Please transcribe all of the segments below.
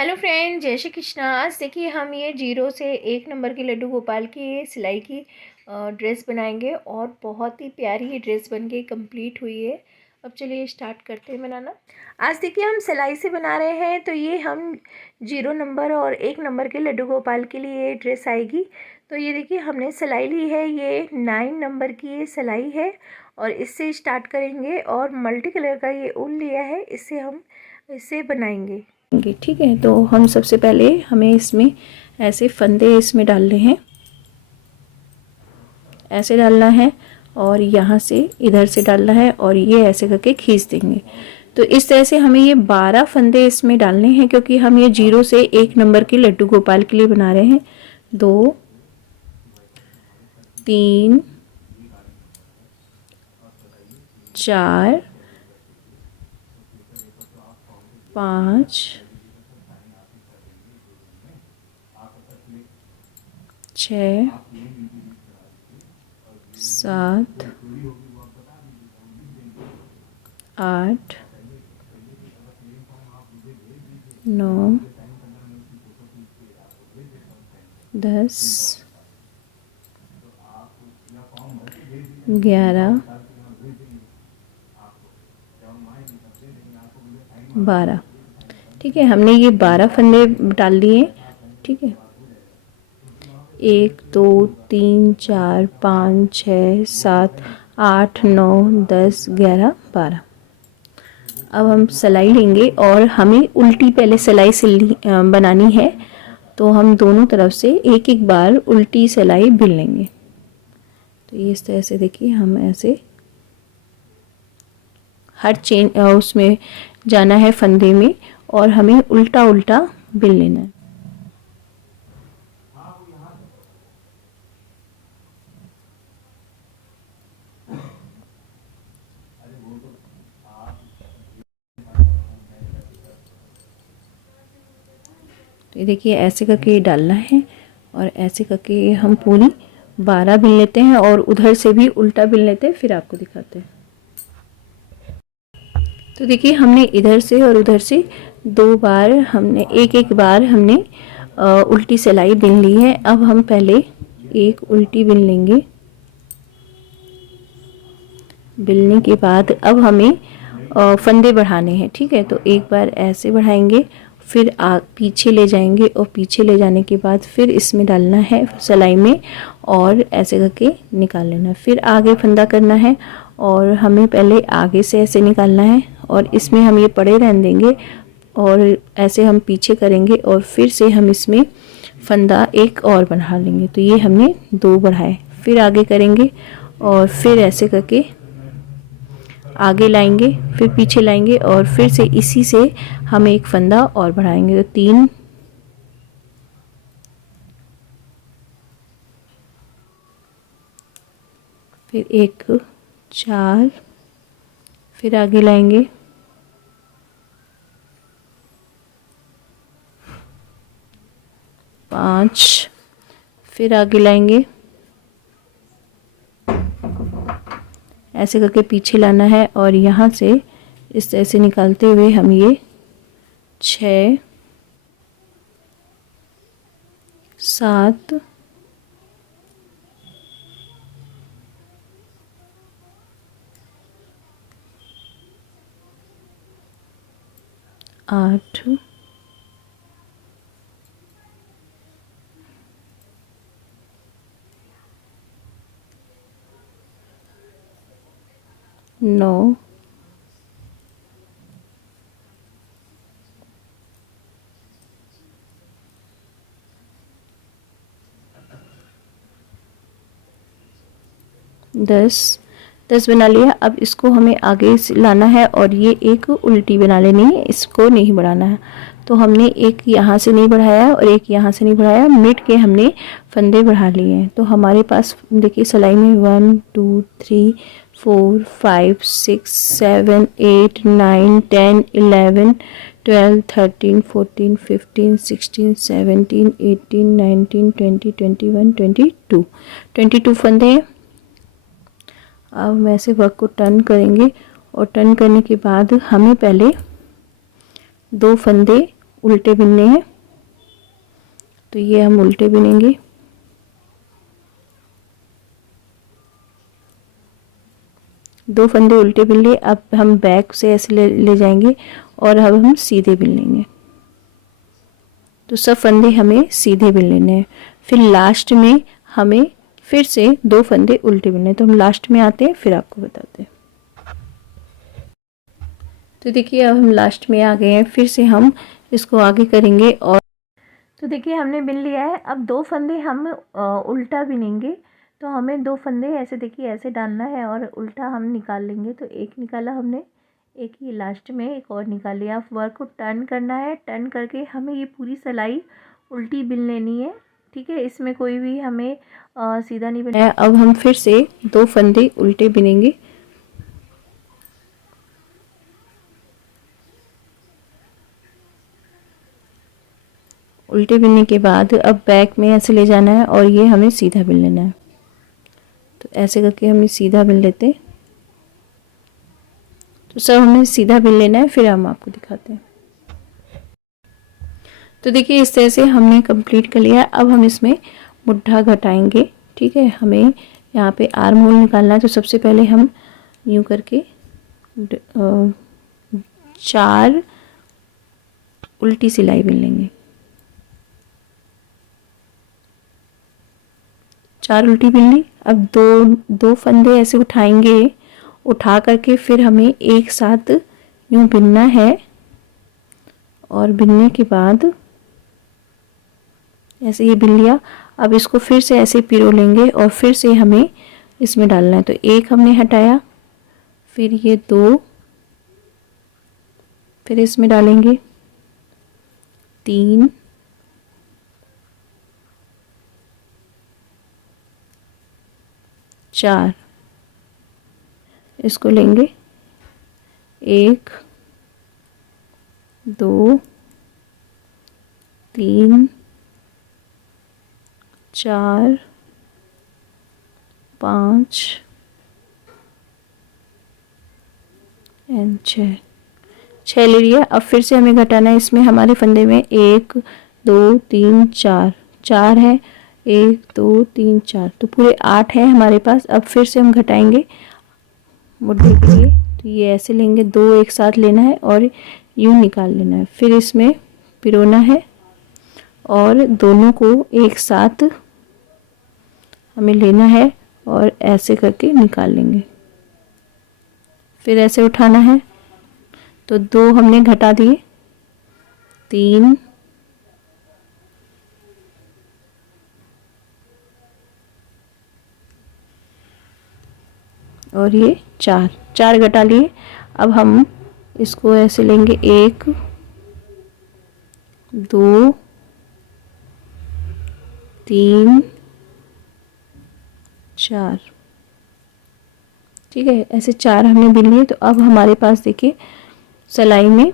Hello friend, जय श्री कृष्णा। आज देखिए हम ये जीरो से 1 नंबर के लड्डू गोपाल की सिलाई की ड्रेस बनाएंगे और बहुत ही प्यारी ये ड्रेस बन के कंप्लीट हुई है। अब चलिए स्टार्ट करते हैं बनाना। आज देखिए हम सिलाई से बना रहे हैं, तो ये हम 0 नंबर और 1 नंबर के लड्डू गोपाल के लिए ये ड्रेस आएगी। तो ये देखिए हमने सिलाई ली है, ये 9 नंबर की ये सिलाई है और इससे स्टार्ट करेंगे। और मल्टी कलर का ये ऊन लिया है, इससे हम इसे बनाएंगे। ठीक है, तो हम सबसे पहले हमें इसमें ऐसे फंदे इसमें डालने हैं, ऐसे डालना है और यहाँ से इधर से डालना है और ये ऐसे करके खींच देंगे। तो इस तरह से हमें ये 12 फंदे इसमें डालने हैं, क्योंकि हम ये 0 से 1 नंबर के लड्डू गोपाल के लिए बना रहे हैं। 2 3 4 5 6 7 8 9 10 11 12। ठीक है, हमने ये 12 फंदे डाल दिए। ठीक है, 1 2 3 4 5 6 7 8 9 10 11 12। अब हम सिलाई लेंगे और हमें उल्टी पहले सिलाई बनानी है, तो हम दोनों तरफ से एक एक बार उल्टी सिलाई बिन लेंगे। तो ये इस तरह से देखिए हम ऐसे हर चेन उसमें जाना है फंदे में और हमें उल्टा उल्टा बिन लेना है। तो ये देखिए ऐसे करके डालना है और ऐसे करके हम पूरी 12 बिन लेते हैं और उधर से भी उल्टा बिन लेते हैं, फिर आपको दिखाते हैं। तो देखिए हमने इधर से और उधर से 2 बार हमने एक एक बार हमने उल्टी सिलाई बिन ली है। अब हम पहले एक उल्टी बिन लेंगे। बिनने के बाद अब हमें फंदे बढ़ाने हैं। ठीक है, तो एक बार ऐसे बढ़ाएंगे, फिर पीछे ले जाएंगे और पीछे ले जाने के बाद फिर इसमें डालना है सिलाई में और ऐसे करके निकाल लेना है। फिर आगे फंदा करना है और हमें पहले आगे से ऐसे निकालना है और इसमें हम ये पड़े रहने देंगे और ऐसे हम पीछे करेंगे और फिर से हम इसमें फंदा एक और बढ़ा लेंगे। तो ये हमने 2 बढ़ाए, फिर आगे करेंगे और फिर ऐसे करके आगे लाएंगे, फिर पीछे लाएंगे और फिर से इसी से हम एक फंदा और बढ़ाएंगे। तो 3 फिर 1 4 फिर आगे लाएंगे, 5 फिर आगे लाएंगे, ऐसे करके पीछे लाना है और यहाँ से इस तरह से निकालते हुए हम ये 6 7 8 9 10 बना लिया। अब इसको हमें आगे से लाना है और ये एक उल्टी बना लेनी है, इसको नहीं बढ़ाना है। तो हमने एक यहाँ से नहीं बढ़ाया और एक यहाँ से नहीं बढ़ाया, मिट के हमने फंदे बढ़ा लिए हैं। तो हमारे पास देखिए सिलाई में 1 2 3 4 5 6 7 8 9 10 11 12 13 14 15 16 17 18 19 20 21 22 फंदे हैं। अब हम ऐसे वर्क को टर्न करेंगे और टर्न करने के बाद हमें पहले 2 फंदे उल्टे बिनने हैं, तो ये हम उल्टे बिनेंगे। दो फंदे उल्टे बिन लिए। अब हम बैक से ऐसे ले जाएंगे और अब हम सीधे बिन लेंगे। तो सब फंदे हमें सीधे बिन लेने हैं। फिर लास्ट में हमें फिर से दो फंदे उल्टे बिनने हैं। तो हम लास्ट में आते हैं, फिर आपको बताते हैं। तो देखिए अब हम लास्ट में आ गए हैं, फिर से हम इसको आगे करेंगे। और तो देखिए हमने बिन लिया है। अब दो फंदे हम उल्टा बिनेंगे। तो हमें दो फंदे ऐसे देखिए ऐसे डालना है और उल्टा हम निकाल लेंगे। तो एक निकाला हमने, एक ही लास्ट में एक और निकाल लिया। आप वर्क को टर्न करना है, टर्न करके हमें ये पूरी सिलाई उल्टी बिन लेनी है, ठीक है। इसमें कोई भी हमें सीधा नहीं बिनना है। अब हम फिर से दो फंदे उल्टे बिनेंगे। उल्टे बिनने के बाद अब बैक में ऐसे ले जाना है और ये हमें सीधा बिन लेना है। तो ऐसे करके हमें सीधा बिन लेते हैं। तो सब हमें सीधा बिन लेना है, फिर हम आपको दिखाते हैं। तो देखिए इस तरह से हमने कंप्लीट कर लिया। अब हम इसमें मुड्ढा घटाएंगे, ठीक है। हमें यहाँ पे आर्म होल निकालना है। तो सबसे पहले हम यूँ करके 4 उल्टी सिलाई बिन लेंगे। 4 उल्टी बिन ली। अब दो फंदे ऐसे उठाएंगे, उठा करके फिर हमें एक साथ यूँ बिनना है। और बिनने के बाद ऐसे ये बिन लिया। अब इसको फिर से ऐसे पिरो लेंगे और फिर से हमें इसमें डालना है। तो एक हमने हटाया, फिर ये 2, फिर इसमें डालेंगे 3, 4, इसको लेंगे 1, 2, 3, 4, 5 एंड 6 ले लिया। अब फिर से हमें घटाना है। इसमें हमारे फंदे में 1, 2, 3, 4 है। 1, 2, 3, 4, तो पूरे 8 है हमारे पास। अब फिर से हम घटाएंगे मुड्ढे के लिए। तो ये ऐसे लेंगे, 2 एक साथ लेना है और यूँ निकाल लेना है। फिर इसमें पिरोना है और दोनों को एक साथ हमें लेना है और ऐसे करके निकाल लेंगे। फिर ऐसे उठाना है। तो 2 हमने घटा दिए, 3, और ये 4 घटा लिए। अब हम इसको ऐसे लेंगे, 1, 2, 3, 4, ठीक है। ऐसे 4 हमने बिन लिए। तो अब हमारे पास देखिए सिलाई में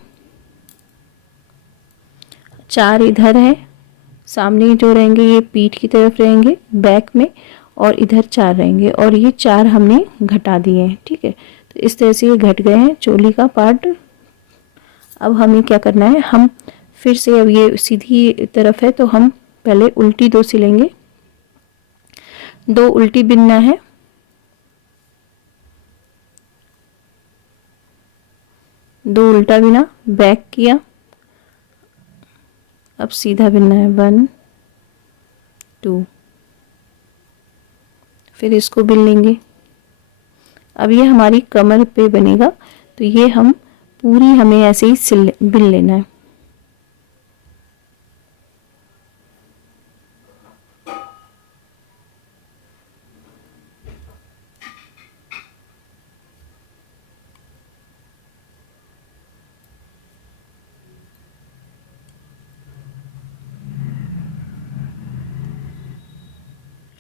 4 इधर है, सामने जो रहेंगे ये पीठ की तरफ रहेंगे बैक में, और इधर 4 रहेंगे और ये 4 हमने घटा दिए हैं, ठीक है। तो इस तरह से ये घट गए हैं चोली का पार्ट। अब हमें क्या करना है, हम फिर से, अब ये सीधी तरफ है तो हम पहले उल्टी 2 सिलेंगे। 2 उल्टी बिनना है। दो उल्टा बिना, बैक किया, अब सीधा बिनना है 1, 2, फिर इसको बिन लेंगे। अब ये हमारी कमर पे बनेगा। तो ये हम पूरी हमें ऐसे ही बिन लेना है।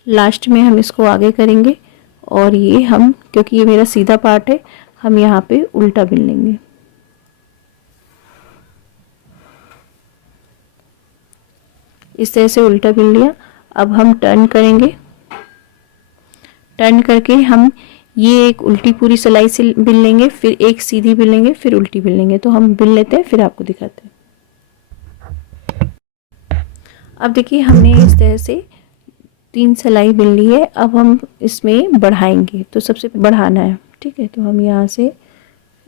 लास्ट में हम इसको आगे करेंगे और ये हम, क्योंकि ये मेरा सीधा पार्ट है, हम यहाँ पे उल्टा बिन लेंगे। इस तरह से उल्टा बिन लिया। अब हम टर्न करेंगे। टर्न करके हम ये एक उल्टी पूरी सिलाई से बिन लेंगे, फिर एक सीधी बिन लेंगे, फिर उल्टी बिन लेंगे। तो हम बिन लेते हैं, फिर आपको दिखाते हैं। अब देखिए हमने इस तरह से 3 सिलाई बिन ली है। अब हम इसमें बढ़ाएंगे, तो सबसे बढ़ाना है, ठीक है। तो हम यहाँ से,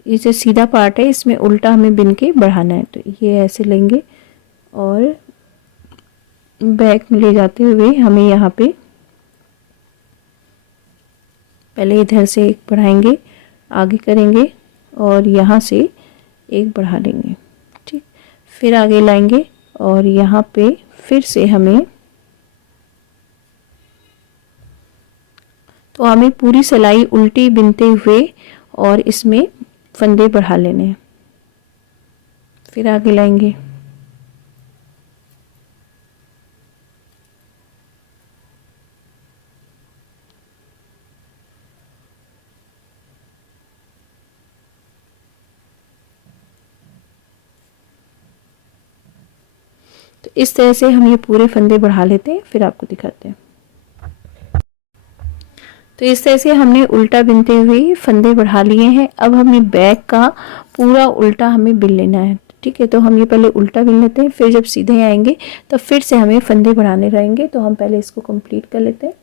ये जो सीधा पार्ट है इसमें उल्टा हमें बिन के बढ़ाना है। तो ये ऐसे लेंगे और बैक में ले जाते हुए हमें यहाँ पे पहले इधर से एक बढ़ाएंगे, आगे करेंगे और यहाँ से एक बढ़ा लेंगे, ठीक। फिर आगे लाएंगे और यहाँ पे फिर से हमें, तो हमें पूरी सिलाई उल्टी बिनते हुए और इसमें फंदे बढ़ा लेने हैं। फिर आगे लाएंगे, तो इस तरह से हम ये पूरे फंदे बढ़ा लेते हैं। फिर आपको दिखाते हैं। तो इस तरह से हमने उल्टा बिनते हुए फंदे बढ़ा लिए हैं। अब हमें बैक का पूरा उल्टा हमें बिन लेना है, ठीक है। तो हम ये पहले उल्टा बिन लेते हैं, फिर जब सीधे आएंगे तो फिर से हमें फंदे बढ़ाने रहेंगे। तो हम पहले इसको कंप्लीट कर लेते हैं।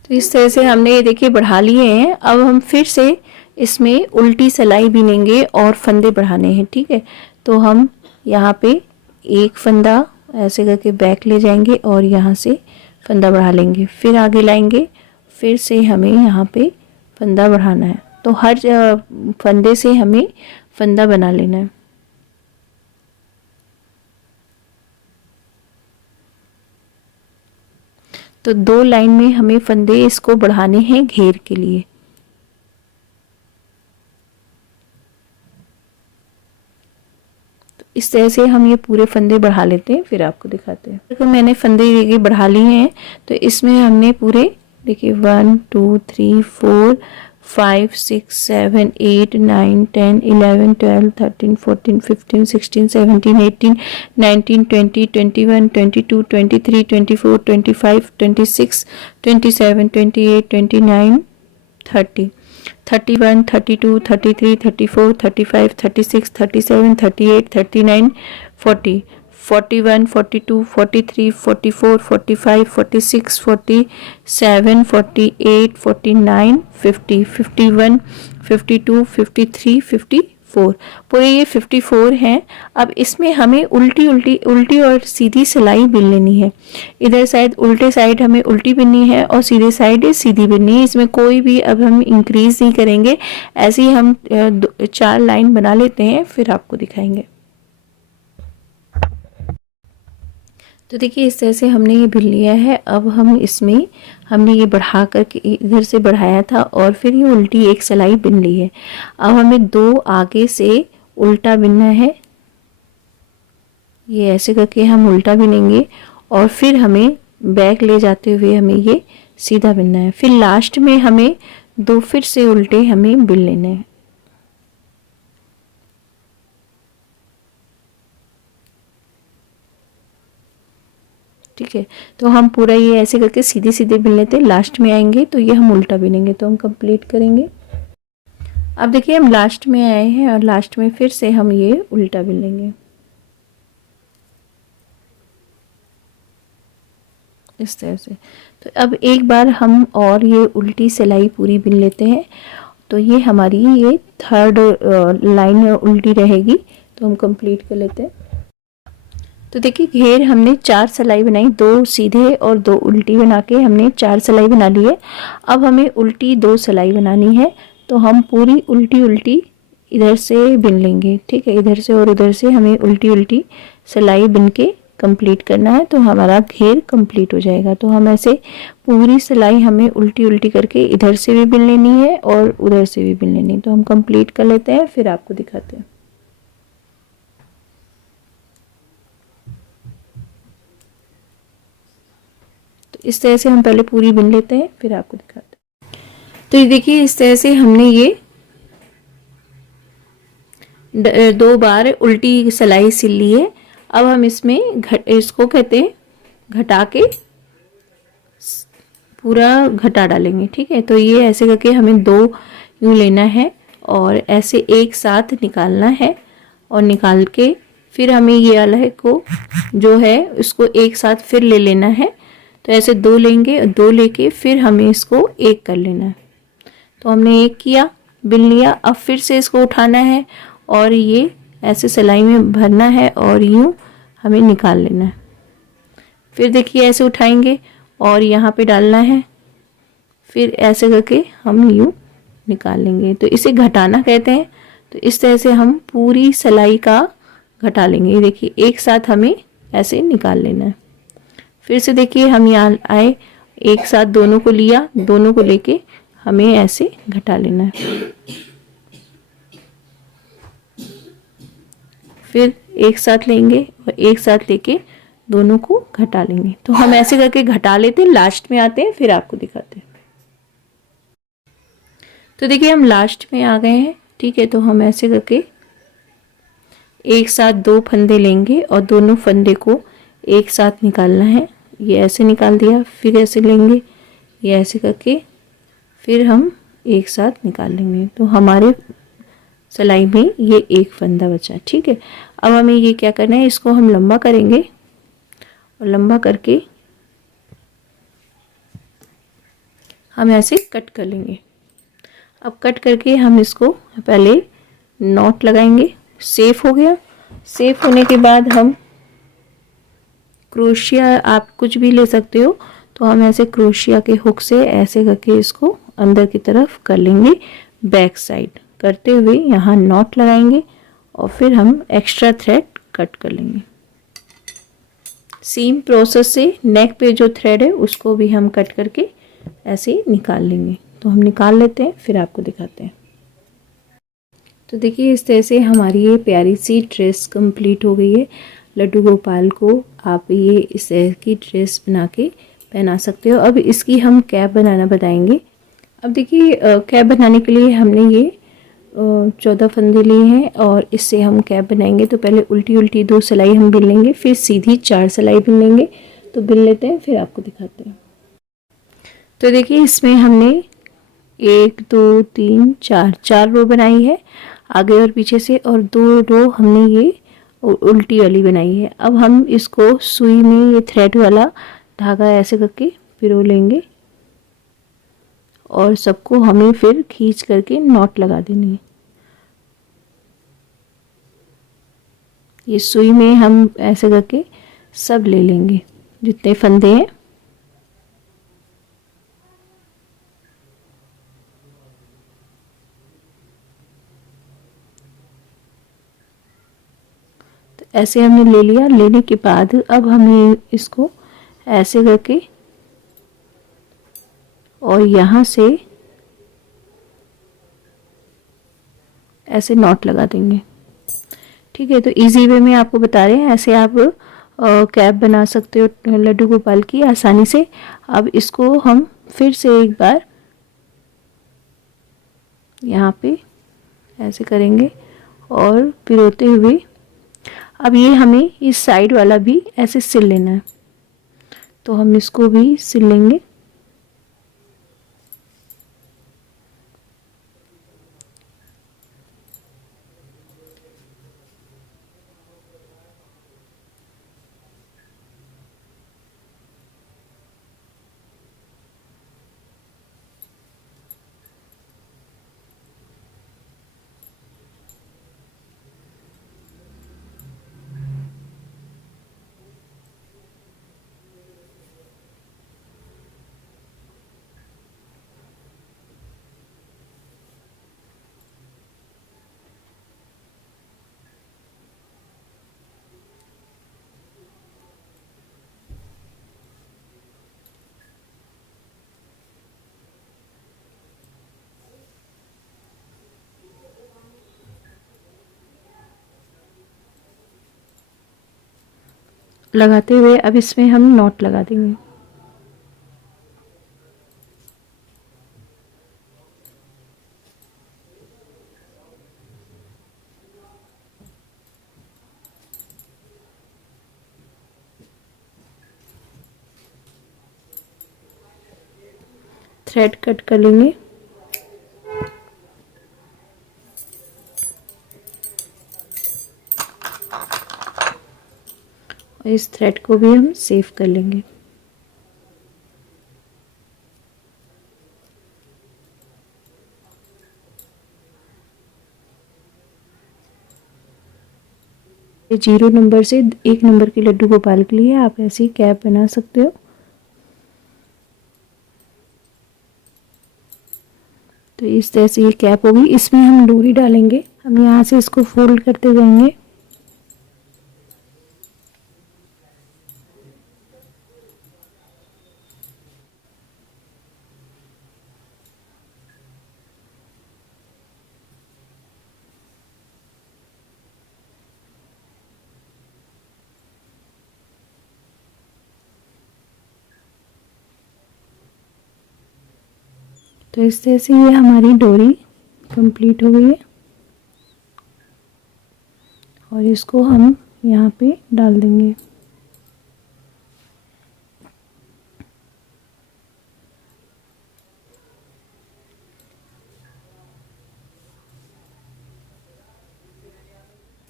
तो इस तरह से हमने ये देखिए बढ़ा लिए हैं। अब हम फिर से इसमें उल्टी सिलाई बिनेंगे और फंदे बढ़ाने हैं, ठीक है। तो हम यहाँ पे एक फंदा ऐसे करके बैक ले जाएंगे और यहाँ से फंदा बढ़ा लेंगे, फिर आगे लाएंगे, फिर से हमें यहाँ पे फंदा बढ़ाना है। तो हर फंदे से हमें फंदा बना लेना है। तो 2 लाइन में हमें फंदे इसको बढ़ाने हैं घेर के लिए। तो इस तरह से हम ये पूरे फंदे बढ़ा लेते हैं, फिर आपको दिखाते हैं। तो मैंने फंदे देखिए बढ़ा लिए हैं। तो इसमें हमने पूरे देखिए 1 2 3 4 5 6 7 8 9 10 11 12 13 14 15 16 17 18 19 20 21 22 23 24 25 26 27 28 29 30 31 32 33 34 35 36 37 38 39 40 41 42 43 44 45 46 47 48 49 50 51 52 53 54, पूरे ये 54 हैं। अब इसमें हमें उल्टी और सीधी सिलाई बिन लेनी है। इधर साइड उल्टे साइड हमें उल्टी बिननी है और सीधे साइड सीधी बिननी है। इसमें कोई भी अब हम इंक्रीज नहीं करेंगे, ऐसे ही हम 4 लाइन बना लेते हैं, फिर आपको दिखाएंगे। तो देखिए इस तरह से हमने ये बिन लिया है। अब हम इसमें हमने ये बढ़ा करके इधर से बढ़ाया था और फिर ये उल्टी एक सिलाई बिन ली है। अब हमें 2 आगे से उल्टा बिनना है। ये ऐसे करके हम उल्टा बिनेंगे और फिर हमें बैक ले जाते हुए हमें ये सीधा बिनना है। फिर लास्ट में हमें 2 फिर से उल्टे हमें बिन लेने हैं। ठीक है, तो हम पूरा ये ऐसे करके सीधे सीधे बिन लेते हैं। लास्ट में आएंगे तो ये हम उल्टा बिनेंगे। तो हम कंप्लीट करेंगे। अब देखिए हम लास्ट में आए हैं और लास्ट में फिर से हम ये उल्टा बिन लेंगे इस तरह से। तो अब एक बार हम और ये उल्टी सिलाई पूरी बिन लेते हैं। तो ये हमारी ये 3rd लाइन उल्टी रहेगी। तो हम कंप्लीट कर लेते हैं। तो देखिए घेर हमने 4 सिलाई बनाई, 2 सीधे और 2 उल्टी बना के हमने 4 सिलाई बना ली है। अब हमें उल्टी 2 सिलाई बनानी है। तो हम पूरी उल्टी इधर से बिन लेंगे, ठीक है। इधर से और उधर से हमें उल्टी सिलाई बिन के कंप्लीट करना है। तो हमारा घेर कंप्लीट हो जाएगा। तो हम ऐसे पूरी सिलाई हमें उल्टी करके इधर से भी बिन लेनी है और उधर से भी बिन लेनी है। तो हम कंप्लीट कर लेते हैं, फिर आपको दिखाते हैं। इस तरह से हम पहले पूरी बिन लेते हैं, फिर आपको दिखाते हैं। तो ये देखिए इस तरह से हमने ये 2 बार उल्टी सिलाई सिल ली है। अब हम इसमें इसको कहते हैं घटा के पूरा घटा डालेंगे, ठीक है। तो ये ऐसे करके हमें 2 यूँ लेना है और ऐसे एक साथ निकालना है और निकाल के फिर हमें ये वाला को जो है उसको एक साथ फिर ले लेना है। तो ऐसे दो लेंगे, दो लेके फिर हमें इसको एक कर लेना है। तो हमने एक किया, बिन लिया, अब फिर से इसको उठाना है और ये ऐसे सिलाई में भरना है और यूं हमें निकाल लेना है। फिर देखिए ऐसे उठाएंगे और यहाँ पे डालना है, फिर ऐसे करके हम यूं निकाल लेंगे। तो इसे घटाना कहते हैं। तो इस तरह से हम पूरी सिलाई का घटा लेंगे। ये देखिए एक साथ हमें ऐसे निकाल लेना है। फिर से देखिए हम यहाँ आए, एक साथ दोनों को लिया, दोनों को लेके हमें ऐसे घटा लेना है। फिर एक साथ लेंगे और एक साथ लेके दोनों को घटा लेंगे। तो हम ऐसे करके घटा लेते हैं, लास्ट में आते हैं फिर आपको दिखाते हैं। तो देखिए हम लास्ट में आ गए हैं, ठीक है। तो हम ऐसे करके एक साथ दो फंदे लेंगे और दोनों फंदे को एक साथ निकालना है। ये ऐसे निकाल दिया, फिर ऐसे लेंगे, ये ऐसे करके फिर हम एक साथ निकाल लेंगे। तो हमारे सिलाई में ये एक फंदा बचा, ठीक है। अब हमें ये क्या करना है, इसको हम लंबा करेंगे और लंबा करके हम ऐसे कट कर लेंगे। अब कट करके हम इसको पहले नॉट लगाएंगे। सेफ हो गया। सेफ होने के बाद हम क्रोशिया, आप कुछ भी ले सकते हो, तो हम ऐसे क्रोशिया के हुक से ऐसे करके इसको अंदर की तरफ कर लेंगे। बैक साइड करते हुए यहाँ नॉट लगाएंगे और फिर हम एक्स्ट्रा थ्रेड कट कर लेंगे। सेम प्रोसेस से नेक पे जो थ्रेड है उसको भी हम कट करके ऐसे निकाल लेंगे। तो हम निकाल लेते हैं, फिर आपको दिखाते हैं। तो देखिए इस तरह से हमारी ये प्यारी सी ड्रेस कंप्लीट हो गई है। लड्डू गोपाल को आप ये इस तरह की ड्रेस बना के पहना सकते हो। अब इसकी हम कैप बनाना बताएंगे। अब देखिए कैप बनाने के लिए हमने ये 14 फंदे लिए हैं और इससे हम कैप बनाएंगे। तो पहले उल्टी उल्टी 2 सिलाई हम बिन लेंगे, फिर सीधी 4 सिलाई बिन लेंगे। तो बिन लेते हैं, फिर आपको दिखाते हैं। तो देखिए इसमें हमने 1 2 3 4 रो बनाई है आगे और पीछे से, और 2 रो हमने ये उल्टी वाली बनाई है। अब हम इसको सुई में ये थ्रेड वाला धागा ऐसे करके पिरो लेंगे और सबको हमें फिर खींच करके नॉट लगा देनी है। ये सुई में हम ऐसे करके सब ले लेंगे जितने फंदे हैं। तो ऐसे हमने ले लिया। लेने के बाद अब हमें इसको ऐसे करके और यहाँ से ऐसे नॉट लगा देंगे, ठीक है। तो इजी वे में आपको बता रहे हैं, ऐसे आप कैप बना सकते हो लड्डू गोपाल की आसानी से। अब इसको हम फिर से एक बार यहाँ पे ऐसे करेंगे और पिरोते हुए अब ये हमें इस साइड वाला भी ऐसे सिल लेना है। तो हम इसको भी सिल लेंगे। लगाते हुए अब इसमें हम नॉट लगा देंगे। थ्रेड कट कर लेंगे। और इस थ्रेड को भी हम सेव कर लेंगे। ये 0 नंबर से 1 नंबर के लड्डू गोपाल के लिए आप ऐसी कैप बना सकते हो। तो इस तरह से ये कैप होगी। इसमें हम डोरी डालेंगे। हम यहाँ से इसको फोल्ड करते जाएंगे। तो इस तरह से ये हमारी डोरी कंप्लीट हो गई है और इसको हम यहाँ पे डाल देंगे।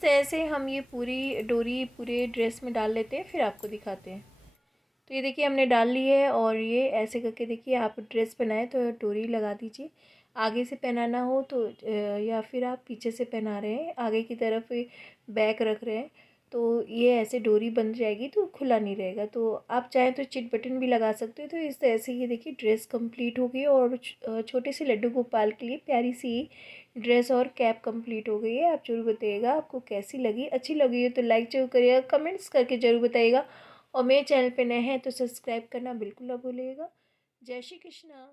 ऐसे हम ये पूरी डोरी पूरे ड्रेस में डाल लेते हैं, फिर आपको दिखाते हैं। तो ये देखिए हमने डाल ली है और ये ऐसे करके देखिए आप ड्रेस पहनाए तो डोरी लगा दीजिए। आगे से पहनाना हो तो या फिर आप पीछे से पहना रहे हैं, आगे की तरफ बैक रख रहे हैं तो ये ऐसे डोरी बंध जाएगी तो खुला नहीं रहेगा। तो आप चाहें तो चिट बटन भी लगा सकते हो। तो इस तरह से ये देखिए ड्रेस कंप्लीट हो गई और छोटे से लड्डू गोपाल के लिए प्यारी सी ड्रेस और कैप कंप्लीट हो गई है। आप जरूर बताइएगा आपको कैसी लगी। अच्छी लगी हो तो लाइक जरूर करिएगा, कमेंट्स करके ज़रूर बताइएगा और मेरे चैनल पे नए हैं तो सब्सक्राइब करना बिल्कुल ना भूलिएगा। जय श्री कृष्णा।